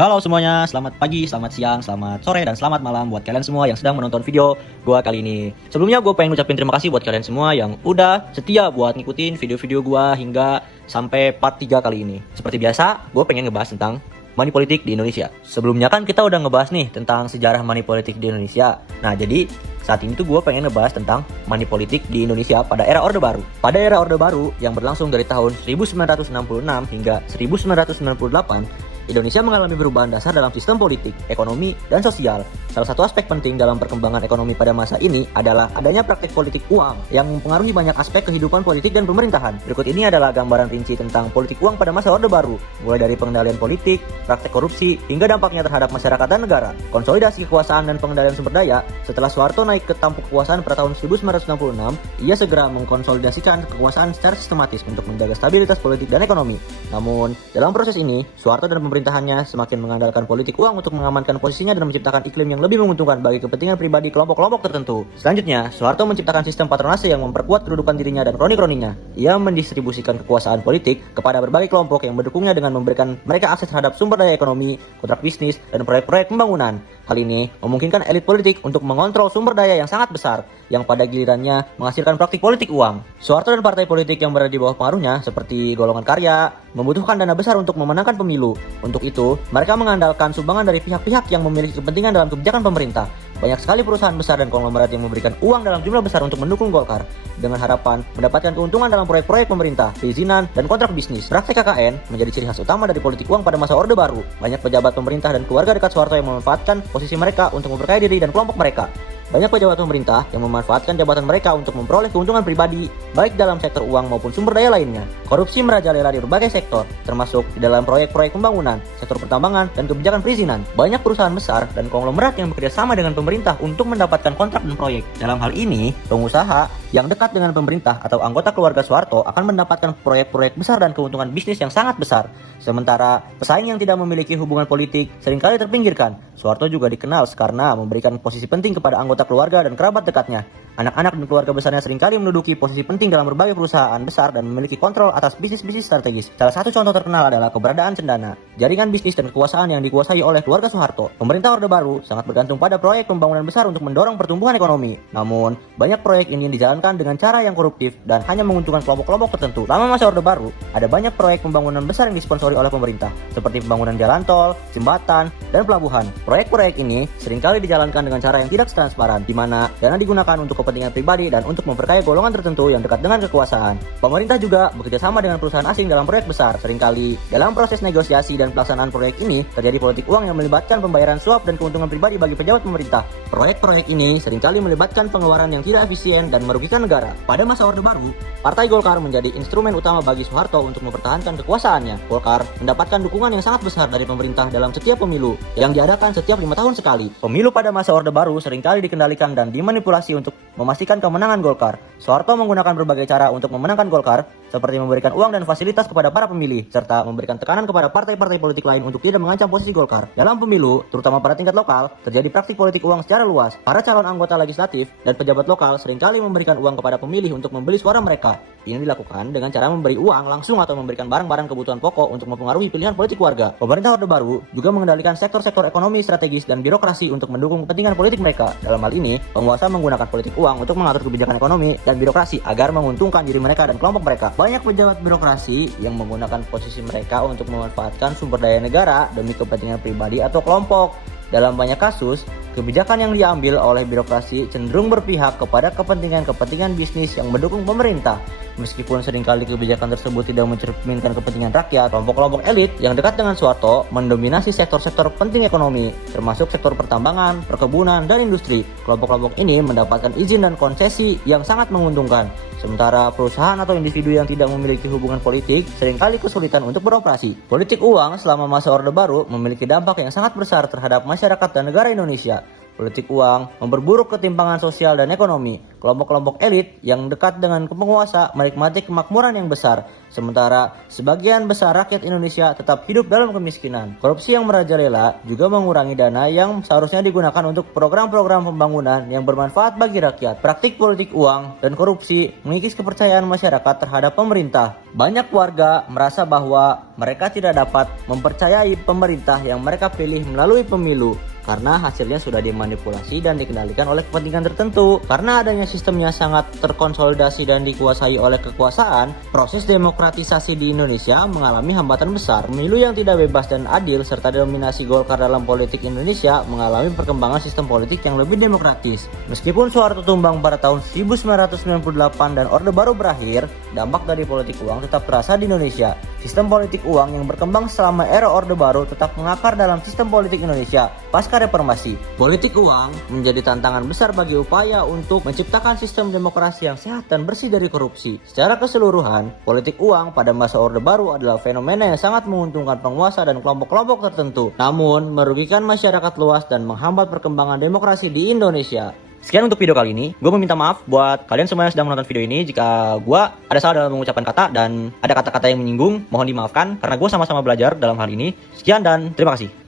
Halo semuanya, selamat pagi, selamat siang, selamat sore, dan selamat malam buat kalian semua yang sedang menonton video gua kali ini. Sebelumnya gue pengen ngucapin terima kasih buat kalian semua yang udah setia buat ngikutin video-video gua hingga sampai part 3 kali ini. Seperti biasa, gue pengen ngebahas tentang money politik di Indonesia. Sebelumnya kan kita udah ngebahas nih tentang sejarah money politik di Indonesia. Nah jadi saat ini tuh gue pengen ngebahas tentang money politik di Indonesia pada era Orde Baru. Pada era Orde Baru yang berlangsung dari tahun 1966 hingga 1998, Indonesia mengalami perubahan dasar dalam sistem politik, ekonomi, dan sosial. Salah satu aspek penting dalam perkembangan ekonomi pada masa ini adalah adanya praktik politik uang yang mempengaruhi banyak aspek kehidupan politik dan pemerintahan. Berikut ini adalah gambaran rinci tentang politik uang pada masa Orde Baru, mulai dari pengendalian politik, praktek korupsi, hingga dampaknya terhadap masyarakat dan negara. Konsolidasi kekuasaan dan pengendalian sumber daya. Setelah Soeharto naik ke tampuk kekuasaan pada tahun 1966, ia segera mengkonsolidasikan kekuasaan secara sistematis untuk menjaga stabilitas politik dan ekonomi. Namun, dalam proses ini, Soeharto dan pemerintahannya semakin mengandalkan politik uang untuk mengamankan posisinya dan menciptakan iklim yang lebih menguntungkan bagi kepentingan pribadi kelompok-kelompok tertentu. Selanjutnya, Soeharto menciptakan sistem patronase yang memperkuat kedudukan dirinya dan kroni-kroninya. Ia mendistribusikan kekuasaan politik kepada berbagai kelompok yang mendukungnya dengan memberikan mereka akses terhadap sumber daya ekonomi, kontrak bisnis, dan proyek-proyek pembangunan. Hal ini memungkinkan elit politik untuk mengontrol sumber daya yang sangat besar, yang pada gilirannya menghasilkan praktik politik uang. Soeharto dan partai politik yang berada di bawah pengaruhnya, seperti golongan karya, membutuhkan dana besar untuk memenangkan pemilu. Untuk itu, mereka mengandalkan sumbangan dari pihak-pihak yang memiliki kepentingan dalam kebijakan pemerintah. Banyak sekali perusahaan besar dan konglomerat yang memberikan uang dalam jumlah besar untuk mendukung Golkar, dengan harapan mendapatkan keuntungan dalam proyek-proyek pemerintah, perizinan, dan kontrak bisnis. Praktik KKN menjadi ciri khas utama dari politik uang pada masa Orde Baru. Banyak pejabat pemerintah dan keluarga dekat Soeharto yang memanfaatkan posisi mereka untuk memperkaya diri dan kelompok mereka. Banyak pejabat pemerintah yang memanfaatkan jabatan mereka untuk memperoleh keuntungan pribadi, baik dalam sektor uang maupun sumber daya lainnya. Korupsi merajalela di berbagai sektor, termasuk di dalam proyek-proyek pembangunan, sektor pertambangan, dan kebijakan perizinan. Banyak perusahaan besar dan konglomerat yang bekerja sama dengan pemerintah untuk mendapatkan kontrak dan proyek. Dalam hal ini, pengusaha yang dekat dengan pemerintah atau anggota keluarga Soeharto akan mendapatkan proyek-proyek besar dan keuntungan bisnis yang sangat besar. Sementara pesaing yang tidak memiliki hubungan politik seringkali terpinggirkan. Soeharto juga dikenal karena memberikan posisi penting kepada anggota keluarga dan kerabat dekatnya. Anak-anak dan keluarga besarnya seringkali menduduki posisi penting dalam berbagai perusahaan besar dan memiliki kontrol atas bisnis-bisnis strategis. Salah satu contoh terkenal adalah keberadaan Cendana, jaringan bisnis dan kekuasaan yang dikuasai oleh keluarga Soeharto. Pemerintah Orde Baru sangat bergantung pada proyek pembangunan besar untuk mendorong pertumbuhan ekonomi. Namun, banyak proyek ini dijalankan dengan cara yang koruptif dan hanya menguntungkan kelompok-kelompok tertentu. Selama masa Orde Baru, ada banyak proyek pembangunan besar yang disponsori oleh pemerintah, seperti pembangunan jalan tol, jembatan, dan pelabuhan. Proyek-proyek ini seringkali dijalankan dengan cara yang tidak transparan, di mana dana digunakan untuk kepentingan pribadi dan untuk memperkaya golongan tertentu yang dekat dengan kekuasaan. Pemerintah juga bekerja sama dengan perusahaan asing dalam proyek besar. Seringkali dalam proses negosiasi dan pelaksanaan proyek ini terjadi politik uang yang melibatkan pembayaran suap dan keuntungan pribadi bagi pejabat pemerintah. Proyek-proyek ini seringkali melibatkan pengeluaran yang tidak efisien dan merugikan negara. Pada masa Orde Baru, Partai Golkar menjadi instrumen utama bagi Soeharto untuk mempertahankan kekuasaannya. Golkar mendapatkan dukungan yang sangat besar dari pemerintah dalam setiap pemilu yang diadakan setiap 5 tahun sekali. Pemilu pada masa Orde Baru seringkali dikendalikan dan dimanipulasi untuk memastikan kemenangan Golkar. Soeharto menggunakan berbagai cara untuk memenangkan Golkar, seperti memberikan uang dan fasilitas kepada para pemilih, serta memberikan tekanan kepada partai-partai politik lain untuk tidak mengancam posisi Golkar. Dalam pemilu, terutama pada tingkat lokal, terjadi praktik politik uang secara luas. Para calon anggota legislatif dan pejabat lokal seringkali memberikan uang kepada pemilih untuk membeli suara mereka. Ini dilakukan dengan cara memberi uang langsung atau memberikan barang-barang kebutuhan pokok untuk mempengaruhi pilihan politik warga. Pemerintah Orde Baru juga mengendalikan sektor-sektor ekonomi strategis dan birokrasi untuk mendukung kepentingan politik mereka. Dalam hal ini, penguasa menggunakan politik uang untuk mengatur kebijakan ekonomi dan birokrasi agar menguntungkan diri mereka dan kelompok mereka. Banyak pejabat birokrasi yang menggunakan posisi mereka untuk memanfaatkan sumber daya negara demi kepentingan pribadi atau kelompok. Dalam banyak kasus, kebijakan yang diambil oleh birokrasi cenderung berpihak kepada kepentingan-kepentingan bisnis yang mendukung pemerintah. Meskipun seringkali kebijakan tersebut tidak mencerminkan kepentingan rakyat, kelompok-kelompok elit yang dekat dengan Soeharto mendominasi sektor-sektor penting ekonomi, termasuk sektor pertambangan, perkebunan, dan industri. Kelompok-kelompok ini mendapatkan izin dan konsesi yang sangat menguntungkan. Sementara perusahaan atau individu yang tidak memiliki hubungan politik seringkali kesulitan untuk beroperasi. Politik uang selama masa Orde Baru memiliki dampak yang sangat besar terhadap masyarakat dan negara Indonesia. Politik uang memperburuk ketimpangan sosial dan ekonomi. Kelompok-kelompok elit yang dekat dengan penguasa menikmati kemakmuran yang besar, sementara sebagian besar rakyat Indonesia tetap hidup dalam kemiskinan. Korupsi yang merajalela juga mengurangi dana yang seharusnya digunakan untuk program-program pembangunan yang bermanfaat bagi rakyat. Praktik politik uang dan korupsi mengikis kepercayaan masyarakat terhadap pemerintah. Banyak warga merasa bahwa mereka tidak dapat mempercayai pemerintah yang mereka pilih melalui pemilu karena hasilnya sudah dimanipulasi dan dikendalikan oleh kepentingan tertentu. Karena adanya sistemnya sangat terkonsolidasi dan dikuasai oleh kekuasaan, proses demokratisasi di Indonesia mengalami hambatan besar. Pemilu yang tidak bebas dan adil serta dominasi Golkar dalam politik Indonesia mengalami perkembangan sistem politik yang lebih demokratis. Meskipun Soeharto tumbang pada tahun 1998 dan Orde Baru berakhir, dampak dari politik uang tetap terasa di Indonesia. Sistem politik uang yang berkembang selama era Orde Baru tetap mengakar dalam sistem politik Indonesia pasca reformasi. Politik uang menjadi tantangan besar bagi upaya untuk menciptakan sistem demokrasi yang sehat dan bersih dari korupsi. Secara keseluruhan, politik uang pada masa Orde Baru adalah fenomena yang sangat menguntungkan penguasa dan kelompok-kelompok tertentu, namun merugikan masyarakat luas dan menghambat perkembangan demokrasi di Indonesia. Sekian untuk video kali ini. Gue meminta maaf buat kalian semua yang sedang menonton video ini jika gue ada salah dalam mengucapkan kata dan ada kata-kata yang menyinggung. Mohon dimaafkan karena gue sama-sama belajar dalam hal ini. Sekian dan terima kasih.